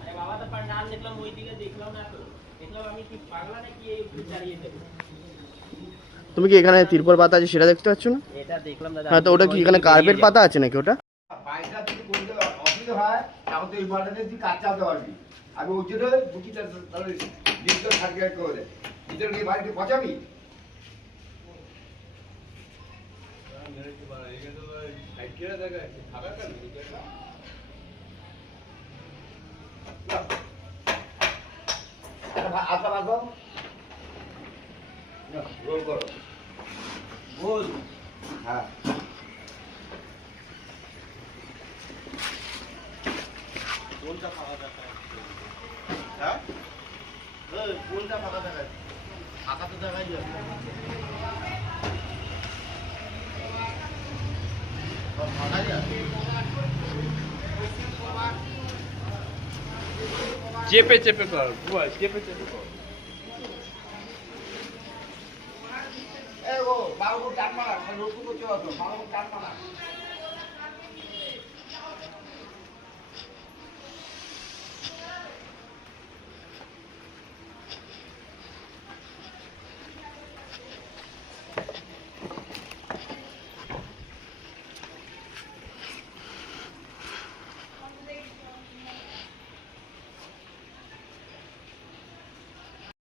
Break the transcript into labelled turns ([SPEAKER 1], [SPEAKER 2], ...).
[SPEAKER 1] আরে বাবা তো পান্ডাল দেখলাম ওই দিকে দেখলাম না তো। দেখলাম আমি কি পাগলা নাকি এই চালিয়ে দেবো
[SPEAKER 2] তুমি কি এখানে তিরপল পাতা আছে সেটা দেখতে পাচ্ছ না?
[SPEAKER 1] এটা দেখলাম দাদা
[SPEAKER 2] হ্যাঁ তো ওটা কি এখানে কার্পেট পাতা আছে নাকি ওটা?
[SPEAKER 3] পায়টা যদি করতে অসুবিধা হয় তখন তো এই বাটাতে তুই কাজ চালাতে পারবি। আমি ওই জন্য বুকিটা তাহলে ডিজিটাল সার্টিফিকেট করে বাড়িতে পচাবি? আচ্ছা রোল করো।
[SPEAKER 1] বল
[SPEAKER 3] হ্যাঁ।
[SPEAKER 1] কোনটা পাওয়া যাবে
[SPEAKER 3] হ্যাঁ?
[SPEAKER 1] কোনটা ফাঁকা দেখা ফাঁকা তো দেখাই যাবে সব ফাঁকা যাবে
[SPEAKER 4] চেপে চেপে কর। বুয়া, চেপে চেপে কর।
[SPEAKER 3] এই ও বারো টান মারা লোক করতে হতো বারো টান মারা।